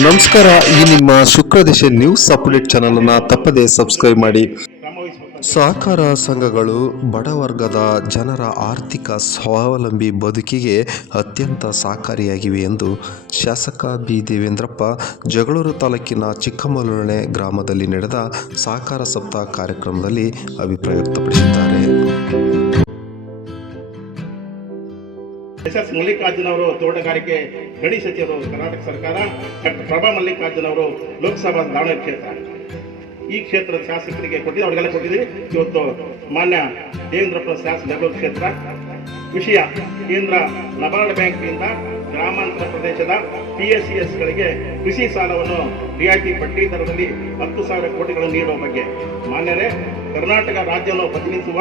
ನಮಸ್ಕಾರ, ಈ ನಿಮ್ಮ ಶುಕ್ರದೇಶ ನ್ಯೂಸ್ ಅಪ್ಡೇಟ್ ಚಾನಲ್ ಅನ್ನ ತಪ್ಪದೇ ಸಬ್ಸ್ಕ್ರೈಬ್ ಮಾಡಿ. ಸಹಕಾರ ಸಂಘಗಳು ಬಡವರ್ಗದ ಜನರ ಆರ್ಥಿಕ ಸ್ವಾವಲಂಬಿ ಬದುಕಿಗೆ ಅತ್ಯಂತ ಸಹಕಾರಿಯಾಗಿವೆ ಎಂದು ಶಾಸಕ ಬಿ ದೇವೇಂದ್ರಪ್ಪ ಜಗಳೂರು ತಾಲೂಕಿನ ಚಿಕ್ಕಮಲೂರಣೆ ಗ್ರಾಮದಲ್ಲಿ ನಡೆದ ಸಹಕಾರ ಸಪ್ತಾಹ ಕಾರ್ಯಕ್ರಮದಲ್ಲಿ ಅಭಿಪ್ರಾಯ ವ್ಯಕ್ತಪಡಿಸಿದ್ದಾರೆ. ಎಸ್ ಎಸ್ ಮಲ್ಲಿಕಾರ್ಜುನ್ ಅವರು ತೋಟಗಾರಿಕೆ ಗಣಿ ಸಚಿವರು ಕರ್ನಾಟಕ ಸರ್ಕಾರ, ಡಾಕ್ಟರ್ ಪ್ರಭಾ ಮಲ್ಲಿಕಾರ್ಜುನ್ ಅವರು ಲೋಕಸಭಾ ದಾವಣಗೆರೆ ಕ್ಷೇತ್ರ. ಈ ಕ್ಷೇತ್ರದ ಶಾಸಕರಿಗೆ ಕೊಟ್ಟಿದ್ದು, ಅವರಿಗೆಲ್ಲ ಕೊಟ್ಟಿದ್ದೀವಿ. ಇವತ್ತು ಮಾನ್ಯ ದೇವೇಂದ್ರಪ್ಪ ಶಾಸಕ ಬೆಂಗಳೂರು ಕ್ಷೇತ್ರ. ವಿಷಯ ಕೇಂದ್ರ ನಬಾರ್ಡ್ ಬ್ಯಾಂಕ್ನಿಂದ ಗ್ರಾಮಾಂತರ ಪ್ರದೇಶದ ಪಿ ಎಸ್ ಸಿ ಎಸ್ಗಳಿಗೆ ಕೃಷಿ ಸಾಲವನ್ನು ರಿಯಾಯಿತಿ ಬಡ್ಡಿ ದರದಲ್ಲಿ ಹತ್ತು ಸಾವಿರ ಕೋಟಿಗಳನ್ನು ನೀಡುವ ಬಗ್ಗೆ. ಮಾನ್ಯರೇ ಕರ್ನಾಟಕ ರಾಜ್ಯವನ್ನು ಪ್ರತಿನಿಧಿಸುವ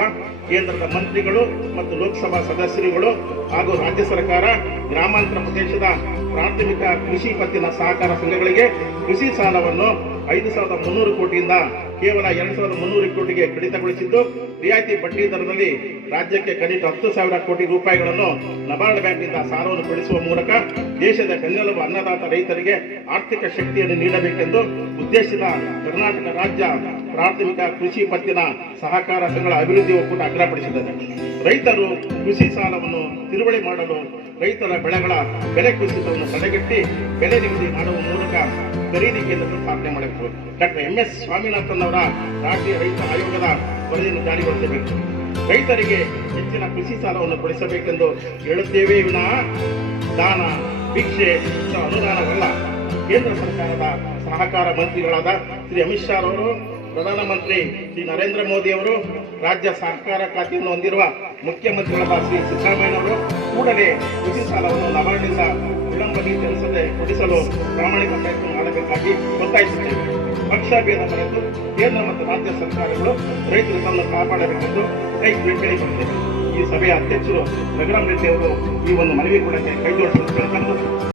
ಕೇಂದ್ರದ ಮಂತ್ರಿಗಳು ಮತ್ತು ಲೋಕಸಭಾ ಸದಸ್ಯರುಗಳು ಹಾಗೂ ರಾಜ್ಯ ಸರ್ಕಾರ, ಗ್ರಾಮಾಂತರ ಪ್ರದೇಶದ ಪ್ರಾಥಮಿಕ ಕೃಷಿ ಪತ್ತಿನ ಸಹಕಾರ ಸಂಘಗಳಿಗೆ ಕೃಷಿ ಸಾಲವನ್ನು ಐದು ಸಾವಿರದ ಮುನ್ನೂರು ಕೋಟಿಯಿಂದ ಕೇವಲ ಎರಡು ಸಾವಿರದ ಮುನ್ನೂರು ಕೋಟಿಗೆ ಕಡಿತಗೊಳಿಸಿದ್ದು, ರಿಯಾಯಿತಿ ಬಡ್ಡಿ ದರದಲ್ಲಿ ರಾಜ್ಯಕ್ಕೆ ಕನಿಷ್ಠ ಹತ್ತು ಸಾವಿರ ಕೋಟಿ ರೂಪಾಯಿಗಳನ್ನು ನಬಾರ್ಡ್ ಬ್ಯಾಂಕ್ನಿಂದ ಸಾಲವನ್ನು ಕೊಡಿಸುವ ಮೂಲಕ ದೇಶದ ಬೆನ್ನೆಲುಬು ಅನ್ನದಾತ ರೈತರಿಗೆ ಆರ್ಥಿಕ ಶಕ್ತಿಯನ್ನು ನೀಡಬೇಕೆಂದು ಉದ್ದೇಶಿತ ಕರ್ನಾಟಕ ರಾಜ್ಯ ಪ್ರಾಥಮಿಕ ಕೃಷಿ ಪತ್ತಿನ ಸಹಕಾರ ಸಂಘಗಳ ಅಭಿವೃದ್ಧಿ ಒಕ್ಕೂಟ ಆಗ್ರಹಪಡಿಸಿದ್ದಾರೆ ರೈತರು ಕೃಷಿ ಸಾಲವನ್ನು ತಿರುವಳಿ ಮಾಡಲು ರೈತರ ಬೆಳೆಗಳ ಬೆಲೆ ಕುಸಿತವನ್ನು ತಡೆಗಟ್ಟಿ ಬೆಲೆ ನಿಗದಿ ಮಾಡುವ ಮೂಲಕ ಖರೀದಿ ಕೇಂದ್ರವನ್ನು ಸ್ಥಾಪನೆ ಮಾಡಬೇಕು. ಡಾಕ್ಟರ್ ಎಂ ಎಸ್ ಸ್ವಾಮಿನಾಥನ್ ಅವರ ರಾಷ್ಟ್ರೀಯ ರೈತ ಆಯೋಗದ ವರದಿಯನ್ನು ಜಾರಿಗೊಳಿಸಬೇಕು ರೈತರಿಗೆ ಹೆಚ್ಚಿನ ಕೃಷಿ ಸಾಲವನ್ನು ಕೊಡಿಸಬೇಕೆಂದು ಹೇಳುತ್ತೇವೆ ವಿನಃ ದಾನ, ಭಿಕ್ಷೆ ಅನುದಾನವಲ್ಲ. ಕೇಂದ್ರ ಸರ್ಕಾರದ ಸಹಕಾರ ಮಂತ್ರಿಗಳಾದ ಶ್ರೀ ಅಮಿತ್ ಶಾ ಅವರು ಪ್ರಧಾನಮಂತ್ರಿ ಶ್ರೀ ನರೇಂದ್ರ ಮೋದಿ ಅವರು ರಾಜ್ಯ ಸಹಕಾರ ಖಾತೆಯನ್ನು ಹೊಂದಿರುವ ಮುಖ್ಯಮಂತ್ರಿಗಳಾದ ಶ್ರೀ ಸಿದ್ದರಾಮಯ್ಯನವರು ಕೂಡಲೇ ಕೃಷಿ ಸಾಲವನ್ನು ನಬಾರ್ಡ್ನಿಂದ ವಿಳಂಬನೆ ತಿಳಿಸದೆ ಕೊಡಿಸಲು ಪ್ರಾಮಾಣಿಕ ಪ್ರಯತ್ನ ಮಾಡಬೇಕಾಗಿ ಒತ್ತಾಯಿಸುತ್ತೇವೆ ಪಕ್ಷ ಭೇದ ಮರೆತು ಕೇಂದ್ರ ಮತ್ತು ರಾಜ್ಯ ಸರ್ಕಾರಗಳು ರೈತರ ತಮ್ಮನ್ನು ಕಾಪಾಡಬೇಕೆಂದು ಕೈ ಕೇಳಿಕೊಂಡಿದ್ದೇವೆ ಈ ಸಭೆಯ ಅಧ್ಯಕ್ಷರು ರಘುರಾಮ್ ರೆಡ್ಡಿ ಅವರು ಈ ಒಂದು ಮನವಿ ಕೂಡ ಕೈ ಜೋಡಿಸಲು ಕೇಳಿಕೊಂಡು